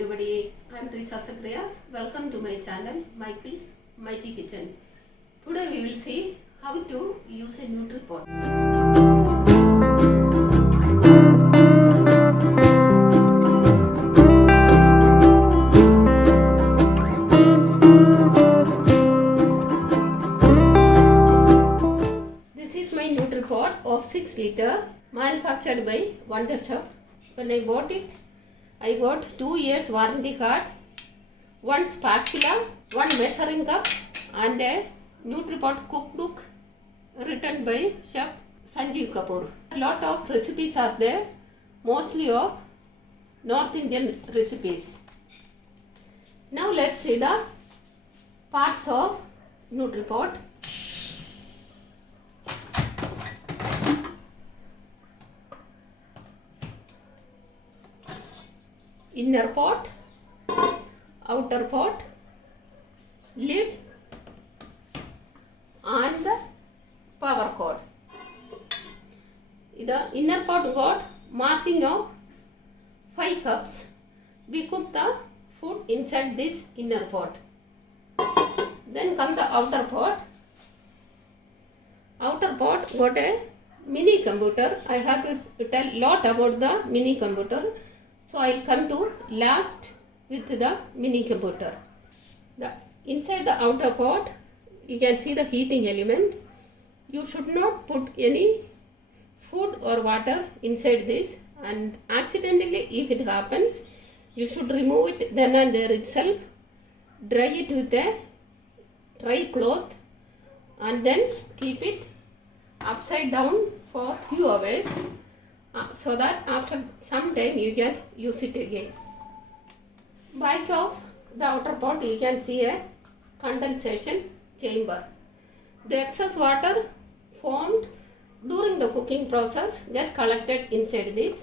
everybody, I am Risa Sakriyas. Welcome to my channel Michael's Mighty Kitchen. Today we will see how to use a Nutripot. This is my Nutripot of 6 liter manufactured by Wonder Chef. When I bought it, I got 2 years warranty card, one spatula, one measuring cup and a Nutripot cookbook written by Chef Sanjeev Kapoor. A lot of recipes are there, mostly of North Indian recipes. Now let's see the parts of Nutripot. Inner pot, outer pot, lid and the power cord. The inner pot got marking of 5 cups. We cook the food inside this inner pot. Then come the outer pot. Outer pot got a mini computer. I have to tell lot about the mini computer. So I will come to last with the mini computer. Inside the outer pot, you can see the heating element. You should not put any food or water inside this, and accidentally if it happens, you should remove it then and there itself. Dry it with a dry cloth and then keep it upside down for few hours. So that after some time you can use it again. Back of the outer pot you can see a condensation chamber. The excess water formed during the cooking process get collected inside this.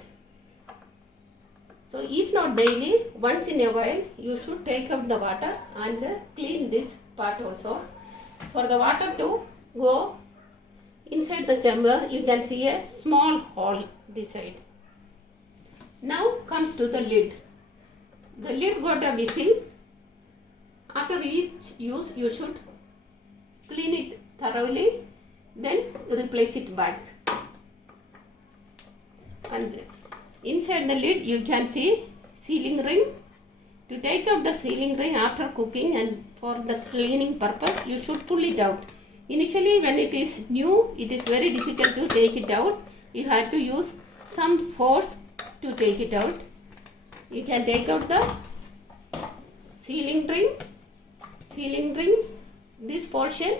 So if not daily, once in a while you should take up the water and clean this part also. For the water to go inside the chamber, you can see a small hole this side. Now comes to the lid. The lid got a missing. After each use, you should clean it thoroughly, then replace it back. And inside the lid, you can see sealing ring. To take out the sealing ring after cooking and for the cleaning purpose, you should pull it out. Initially, when it is new, it is very difficult to take it out. You have to use some force to take it out. You can take out the sealing ring, this portion,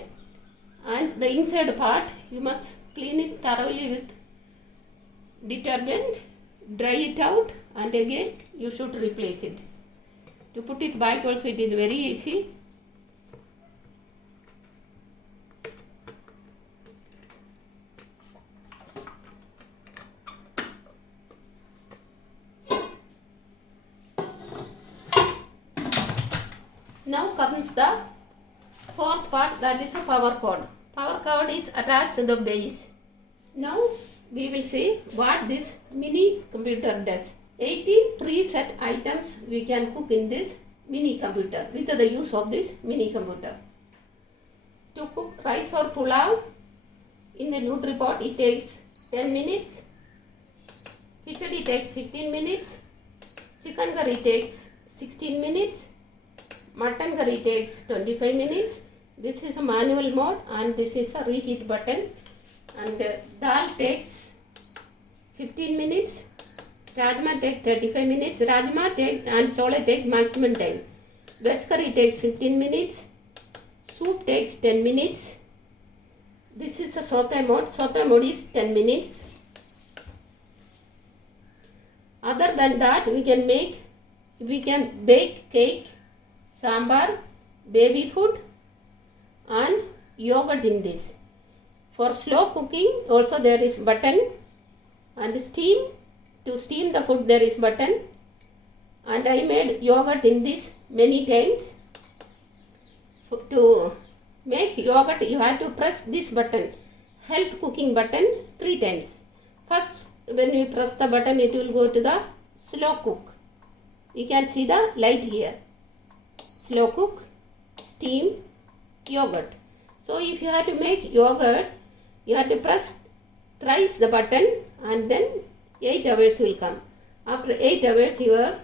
and the inside part. You must clean it thoroughly with detergent, dry it out, and again you should replace it. To put it back also it is very easy. Now comes the fourth part, that is a power cord. Power cord is attached to the base. Now we will see what this mini computer does. 18 preset items we can cook in this mini computer with the use of this mini computer. To cook rice or pulao in the Nutripot, it takes 10 minutes. Khichdi takes 15 minutes. Chicken curry takes 16 minutes. Mutton curry takes 25 minutes. This is a manual mode and this is a reheat button. And dal takes 15 minutes. Rajma takes 35 minutes. Rajma and chole take maximum time. Veg curry takes 15 minutes. Soup takes 10 minutes. This is a saute mode. Saute mode is 10 minutes. Other than that, we can bake cake, sambar, baby food and yogurt in this. For slow cooking also there is button, and steam, to steam the food there is button, and I made yogurt in this many times. To make yogurt you have to press this button, help cooking button 3 times. First when you press the button it will go to the slow cook. you can see the light here. Slow cook, steam, yogurt. So if you have to make yogurt, you have to press thrice the button and then 8 hours will come. After 8 hours your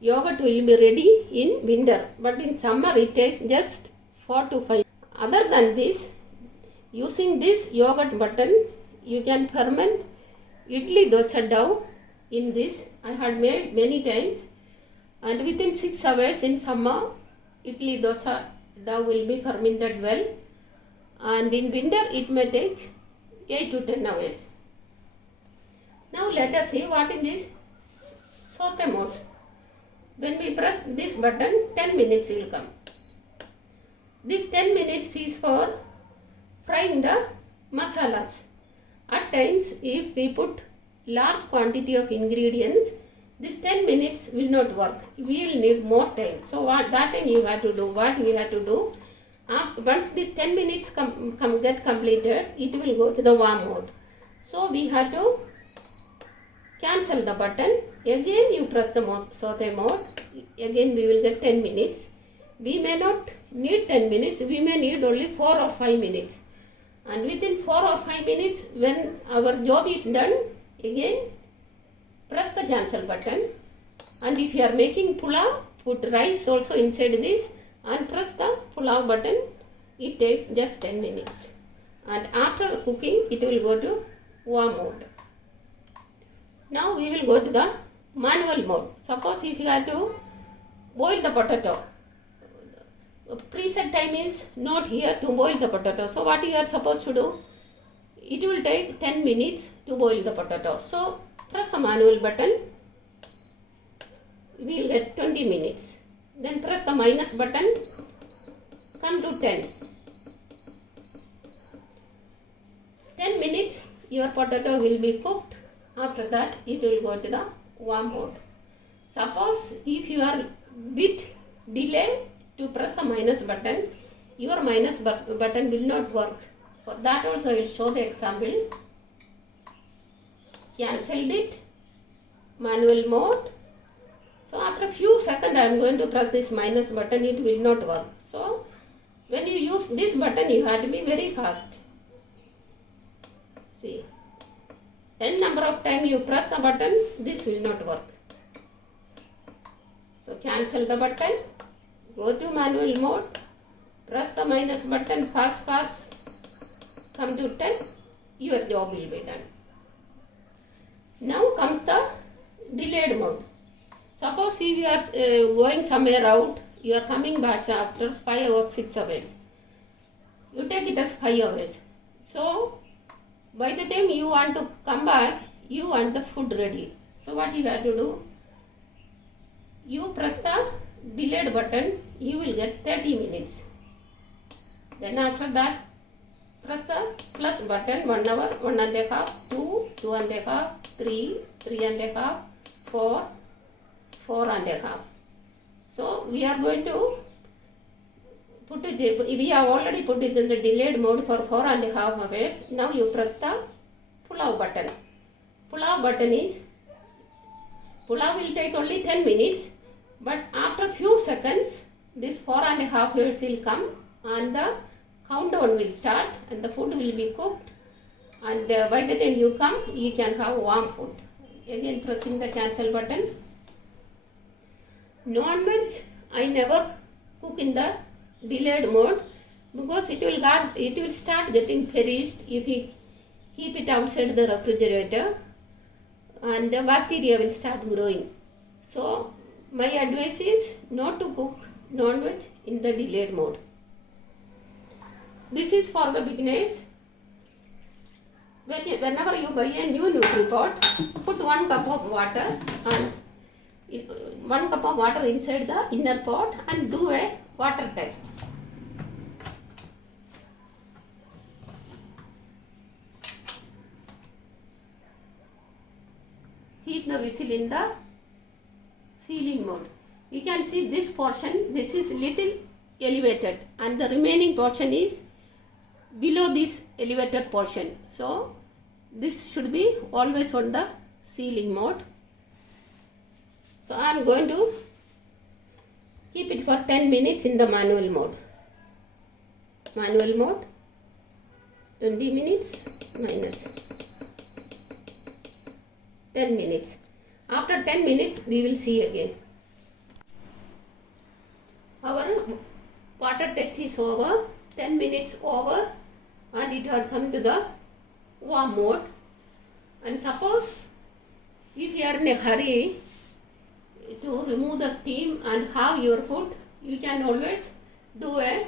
yogurt will be ready in winter, but in summer it takes just 4 to 5. Other than this, using this yogurt button, you can ferment idli dosa dough in this. I had made many times, and within 6 hours in summer, idli dosa dough will be fermented well, and in winter it may take 8 to 10 hours. Now let us see what is this saute mode. When we press this button, 10 minutes will come. This 10 minutes is for frying the masalas. At times, if we put large quantity of ingredients, this 10 minutes will not work. We will need more time. So that time you have to do what we have to do. Once this 10 minutes get completed, it will go to the warm mode. So we have to cancel the button. Again you press the saute mode. Again we will get 10 minutes. We may not need 10 minutes. We may need only 4 or 5 minutes. And within 4 or 5 minutes, when our job is done, again press the cancel button. And if you are making pulao, put rice also inside this and press the pulao button. It takes just 10 minutes. And after cooking, it will go to warm mode. Now we will go to the manual mode. Suppose if you have to boil the potato, preset time is not here to boil the potato. So what you are supposed to do? It will take 10 minutes to boil the potato. So press the manual button. We will get 20 minutes. Then press the minus button. Come to 10. 10 minutes your potato will be cooked. After that it will go to the warm mode. Suppose if you are bit delay to press the minus button, your minus button will not work. For that also I will show the example. Cancelled it, manual mode. So after a few seconds I am going to press this minus button, it will not work. So when you use this button you have to be very fast. See, n number of times you press the button, this will not work. So cancel the button, go to manual mode, press the minus button fast, come to 10, your job will be done. Now comes the delayed mode. Suppose if you are going somewhere out, you are coming back after 5 or 6 hours. You take it as 5 hours. So by the time you want to come back, you want the food ready. So what you have to do? You press the delayed button, you will get 30 minutes. Then after that, press the plus button, 1 hour, 1.5, 2, 2.5, 3, 3.5, 4, 4.5. So we are going to put it, we have already put it in the delayed mode for 4.5 hours. Now you press the pulao button. Pulao button is, pulao will take only 10 minutes, but after few seconds, this 4.5 hours will come and the countdown will start and the food will be cooked, and by the time you come, you can have warm food. Again pressing the cancel button. Non-veg, I never cook in the delayed mode because it will start getting perished if we keep it outside the refrigerator, and the bacteria will start growing. So my advice is not to cook non-veg in the delayed mode. This is for the beginners. Whenever you buy a new Nutripot, put 1 cup of water and 1 cup of water inside the inner pot and do a water test. Keep the whistle in the sealing mode. You can see this portion, this is little elevated and the remaining portion is below this elevated portion. So this should be always on the sealing mode. So I am going to keep it for 10 minutes in the manual mode. Manual mode, 20 minutes minus 10 minutes. After 10 minutes, we will see again. Our water test is over, 10 minutes over, and it had come to the warm mode. And suppose if you are in a hurry to remove the steam and have your food, you can always do a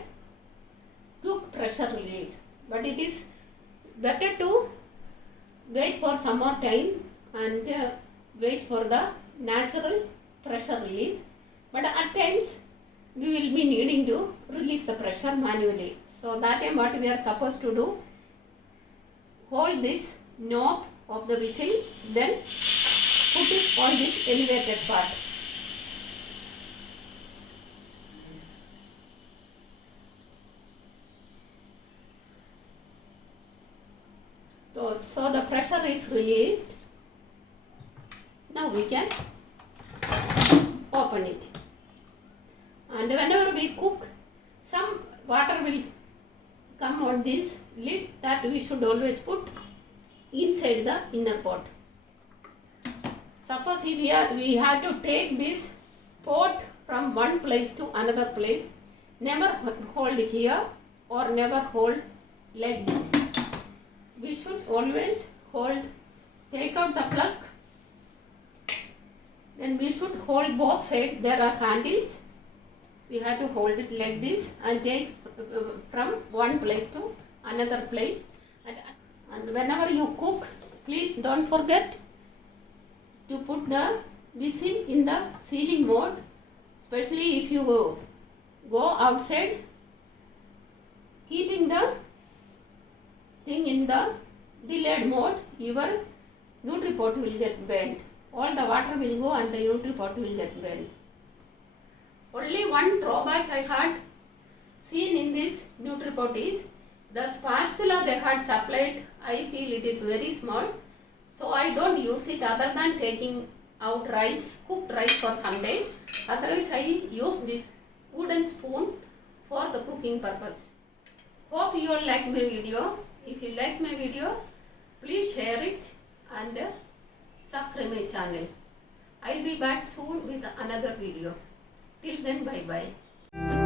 quick pressure release. But it is better to wait for some more time and wait for the natural pressure release. But at times we will be needing to release the pressure manually. So that time what we are supposed to do, hold this knob of the whistle, then put it on this elevated part. So the pressure is released. Now we can open it. And whenever we cook, some water will come on this lid, that we should always put inside the inner pot. Suppose if we have to take this pot from one place to another place, never hold here or never hold like this. We should always take out the plug, then we should hold both sides. There are handles. We have to hold it like this and take from one place to another place. And whenever you cook, please don't forget to put the whistle in the sealing mode, especially if you go outside. Keeping the thing in the delayed mode, your Nutripot will get burned. All the water will go and the Nutripot will get burned. Only one drawback I had seen in this Nutripot is the spatula they had supplied. I feel it is very small, so I don't use it other than taking out rice, cooked rice for some time. Otherwise I use this wooden spoon for the cooking purpose. Hope you all like my video. If you like my video, please share it and subscribe my channel. I'll be back soon with another video. Till then, bye bye.